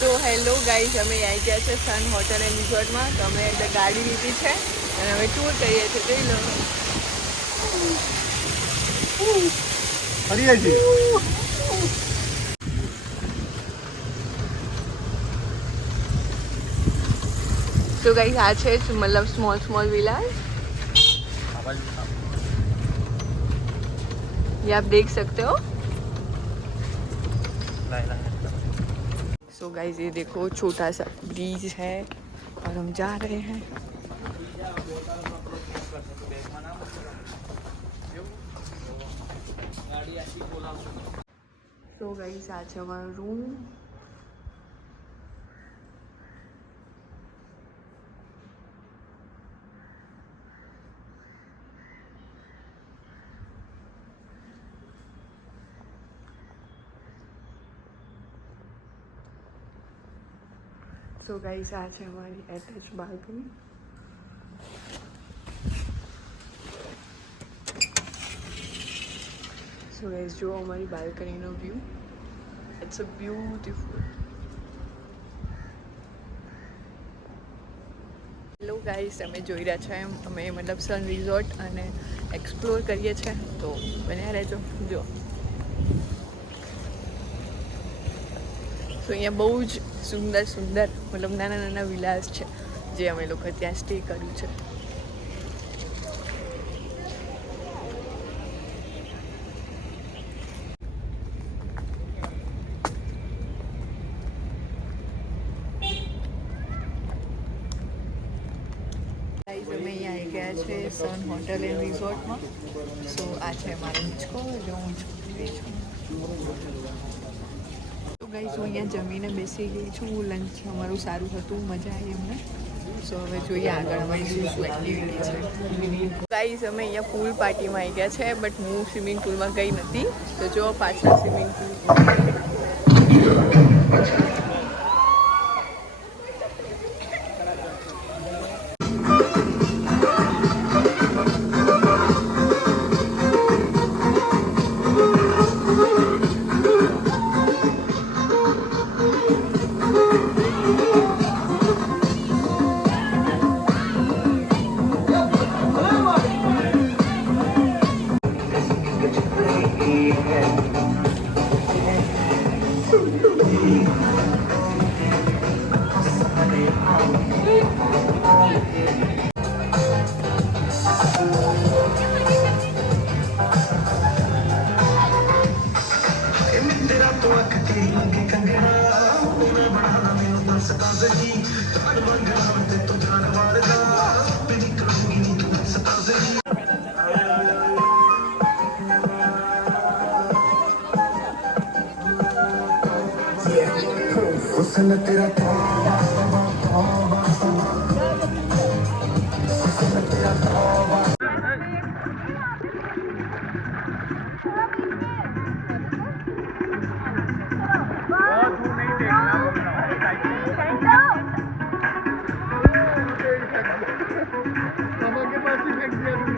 તો hello guys, અમે આવી ગયા છે સન હોટલ એન્ડ રિસોર્ટમાં. તો અમે એટલે ગાડી લીધી છે અને હવે ટૂર કરીએ છીએ. જોઈ લો. तो गाइस आज है मतलब स्मॉल विलास, ये आप देख सकते हो. सो गाइस ये देखो छोटा सा ब्रिज है और हम जा रहे हैं. सो गाइस आज है हमारा रूम. सो गाइस आज है हमारी अटैच बालकनी. सो गाइस जो हमारी बालकनीનો view, it's a beautiful. Hello guys, તમે જોઈ રહ્યા છો એમ અમે મતલબ સન રિઝોર્ટ અને એક્સપ્લોર કરીએ છીએ, તો બન્યા રહેજો. જો તો અહીંયા બહુ જ સુંદર મતલબ નાના વિલાસ છે જે અમે લોકો ત્યાં સ્ટે કર્યું છે. અમે અહીંયા આવી ગયા છે સન હોટલ એન્ડ રિસોર્ટમાં. સો આ છે મારો હિંચકો, જો હું હિંચકો છું. તો ગાઈસ હું અહીંયા જમીને બેસી ગઈ છું. લંચ અમારું સારું હતું, મજા આવી અમને. સો હવે જોઈએ આગળ અમારી શું એક્ટિવિટી છે. ગાઈસ અમે અહીંયા પૂલ પાર્ટીમાં આવી ગયા છે, બટ હું સ્વિમિંગ પુલમાં ગઈ નથી. તો જો પાછળ સ્વિમિંગ પુલ.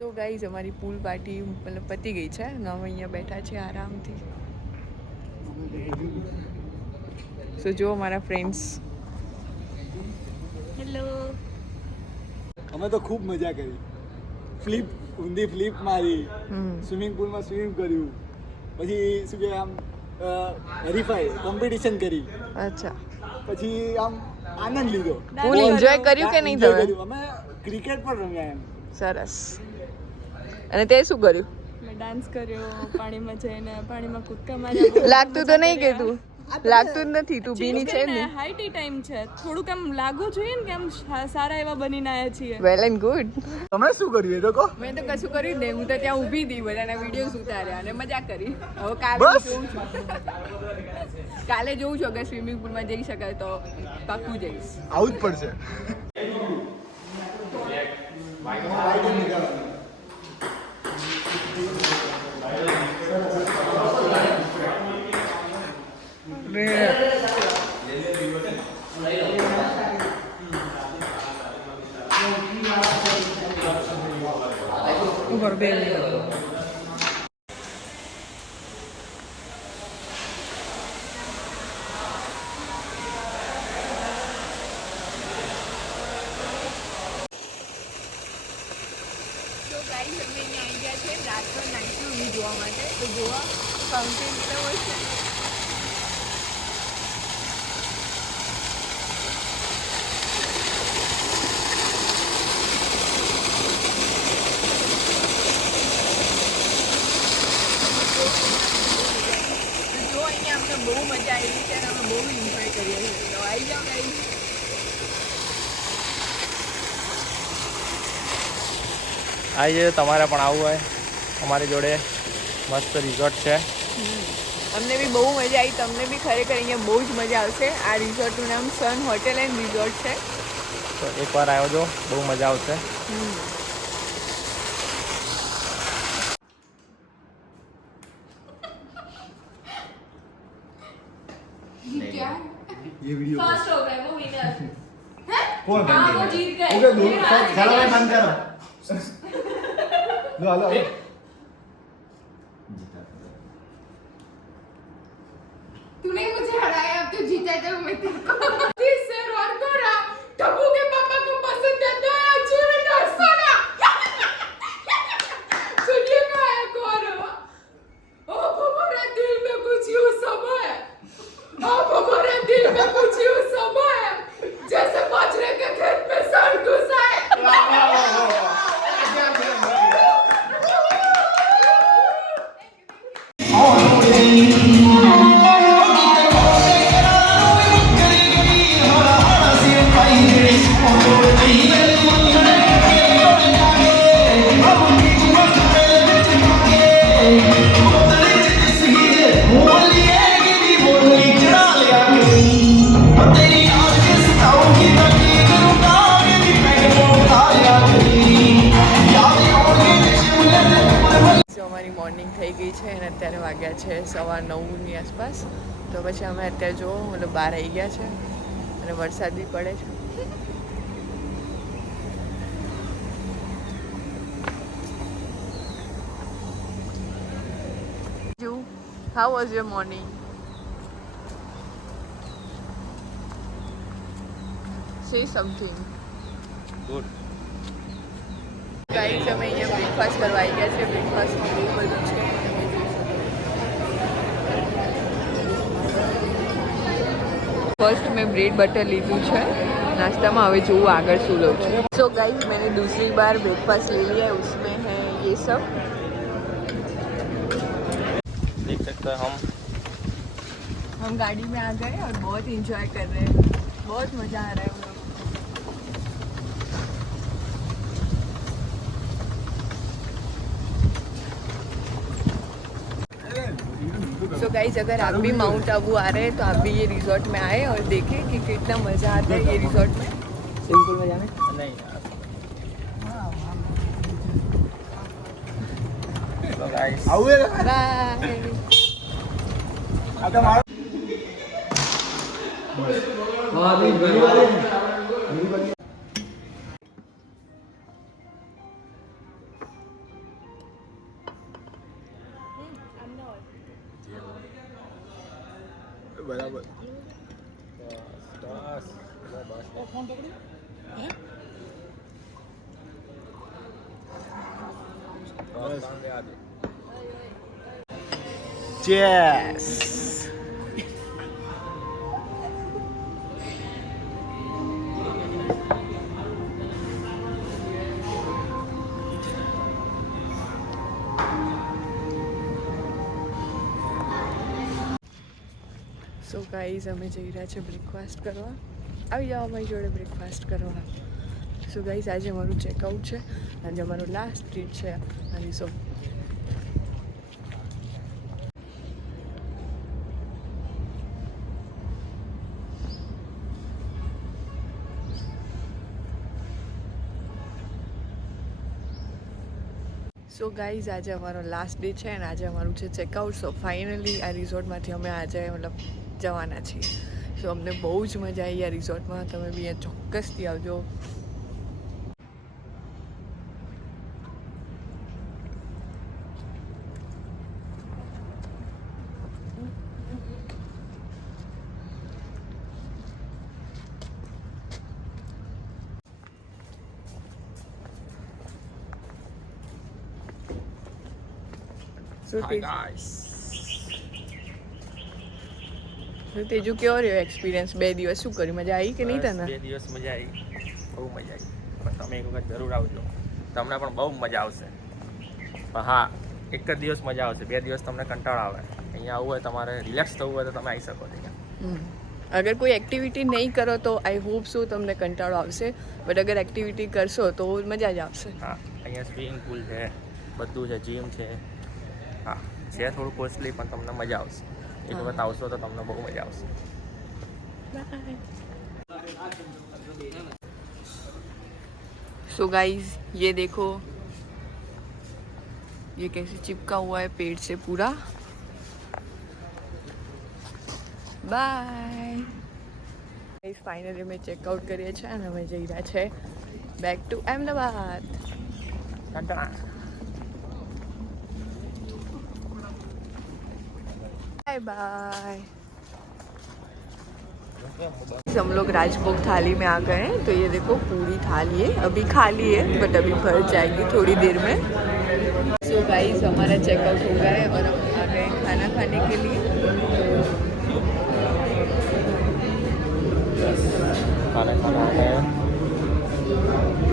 તો ગાઈઝ અમારી પૂલ પાર્ટી મતલબ પતી ગઈ છે ને અમે અહીંયા બેઠા છે આરામથી. સો જો અમારા ફ્રેન્ડ્સ. હેલો. અમે તો ખૂબ મજા કરી. ઊંધી ફ્લિપ મારી, સ્વિમિંગ પુલમાં સ્વિમ કર્યું, પછી શું કે આમ હરીફાઈ કોમ્પિટિશન કરી. અચ્છા. પછી આમ આનંદ લીધો. ફૂલ એન્જોય કર્યું કે નહીં તમે? અમે ક્રિકેટ પણ રમ્યા એમ. સરસ. અને તે શું કર્યું? મેં ડાન્સ કર્યો, પાણીમાં જઈને પાણીમાં કૂદકા માર્યા. લાગતું તો નહીં કે તું? લાગતું જ નથી, તું ભીની છે ને. હાઈટી ટાઈમ છે, થોડુંક આમ લાગવું જોઈએ ને કે આમ સારા એવા બનીને આવ્યા છીએ. Well and good. તમે શું કર્યું એ તો કહો. મેં તો કશું કર્યું જ નહીં. હું તો ત્યાં ઊભી હતી, બધાના વિડીયોઝ ઉતાર્યા અને મજા કરી. હવે કાલે જોઉં છું, કાલે જોઉં છું અગર સ્વિમિંગ પુલમાં જઈ શકાય તો પાક્કું જઈશ. આવું જ પડશે. ઉપર બે તો જોવા ફાઉન્ટેન કેટલો હોય છે. જો અહીંયા અમને બહુ મજા આવી છે અને અમે બહુ એન્જોય કરીએ છીએ. તો આવી જાઓ ગાઈસ. આવીએ તમારે પણ આવવું હોય અમારી જોડે મસ્ત રિઝોર્ટ છે. અમને બી બહુ મજા આવી, તમને બી ખરેખર અહીંયા બહુ જ મજા આવશે. આ રિઝોર્ટનું નામ સન હોટેલ એન્ડ રિઝોર્ટ છે. તો એકવાર આવજો, બહુ મજા આવશે. ये वीडियो फर्स्ट हो गए वो विनर कौन हाँ वो जीत गए ओके दो चलो मैं बंद करो लो हेलो तूने मुझे हराया, अब तू जीता तो मैं तेरे को सर और गोरा टप्पू के पापा को पसंद है तो चूरन और सोना सुनिए का है गोरा अब हमारे दिल में कुछ यूं समय अब हमारे दिल में कुछ यूं समय जैसे बाजरे के खेत में सन घुसा है અમારી મોર્નિંગ થઈ ગઈ છે અને અત્યારે વાગ્યા છે 9:15ની આસપાસ. તો પછી અમે અત્યારે જો મતલબ બહાર આવી ગયા છે અને વરસાદ બી પડે છે. How was your morning? Say something. Good. Guys અમે અહીંયા બ્રેકફાસ્ટ કરવા આવી ગયા છે. બ્રેકફાસ્ટમાં બહુ બધું છે. ફર્સ્ટ મેં બ્રેડ બટર લીધું છે नाश्ताમાં. હવે જોવું આગળ શું લઉં છું. સો गाइस मैंने दूसरी बार ब्रेकफास्ट ले लिया है. उसमें है ये सब. देख सकते हैं हम गाड़ी में आ गए और बहुत इंजॉय कर रहे हैं. बहुत मज़ा आ रहा है हम लोग. सो गाइस अगर आप भी माउंट आबू आ रहे हैं तो आप भी ये रिजॉर्ट में आए और देखें कि कितना मज़ा आता है ये रिजॉर्ट में. सिंपल में जाने नहीं तो गाइस आउए बाय. आता मारो हां अभी मेरी वाले बराबर चेस. સો ગાઈઝ અમે જઈ રહ્યા છે બ્રેકફાસ્ટ કરવા. આવી જાઓ અમારી જોડે બ્રેકફાસ્ટ કરવા. સો ગાઈઝ આજે અમારું ચેકઆઉટ છે. આજે અમારો લાસ્ટ ટ્રીટ છે આ રિસોર્ટ. સો ગાઈઝ આજે અમારો લાસ્ટ ડે છે અને આજે અમારું છે ચેકઆઉટ. સો ફાઇનલી આ રિઝોર્ટમાંથી અમે આજે મતલબ જવાના છીએ. સો અમને બહુ જ મજા આવી આ રિઝોર્ટમાં. તમે બી અહીંયા ચોક્કસથી આવજો. So હાય ગાઈસ તેજુ કેવો રહ્યો એક્સપિરિયન્સ 2 દિવસ શું કર્યું મજા આવી કે નહીં તને 2 દિવસ મજા આવી બહુ મજા આવી પણ તમે એક વખત જરૂર આવજો તમને પણ બહુ મજા આવશે પણ હા એક જ દિવસ મજા આવશે 2 દિવસ તમને કંટાળો આવે અહીંયા આવવું હોય તમારે રિલેક્સ થવું હોય તો તમે આવી શકો છો અગર કોઈ એક્ટિવિટી નહીં કરો તો આઈ હોપ સો તમને કંટાળો આવશે બટ અગર એક્ટિવિટી કરશો તો મજા જ આવશે હા અહીંયા સ્વિમિંગ પુલ છે બધું છે જીમ છે હા છે થોડું કોસ્ટલી પણ તમને મજા આવશે એક વખત આવશો તો તમને બહુ મજા આવશે सो गाइस ये देखो ये कैसे चिपका हुआ है पेड़ से पूरा बाय गाइस फाइनली मैं चेकआउट કરીએ છે અને અમે જઈ રહ્યા છે back to Ahmedabad bye bye हम लोग राजभोग थाली में आ गए हैं तो ये देखो पूरी थाली है अभी खाली है बट अभी भर जाएगी थोड़ी देर में सो गाइस हमारा चेकआउट हो गया है और हम आ गए खाना खाने के लिए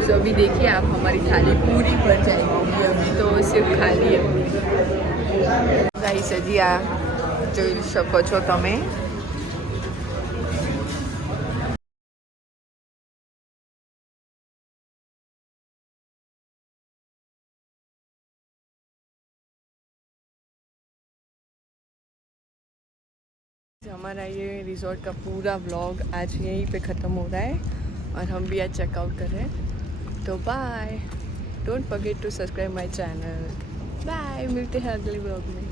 तो अभी देखिए आप हमारी थाली पूरी भर जाएगी अभी तो सिर्फ खाली है गाइस हजी आ જોઈ શકો છો તમે हमारा ये रिजॉर्ट का पूरा व्लॉग आज यहीं पे ख़त्म हो रहा है और हम भी आज चेकआउट कर रहे हैं तो bye don't forget to subscribe my channel bye मिलते हैं अगले व्लॉग में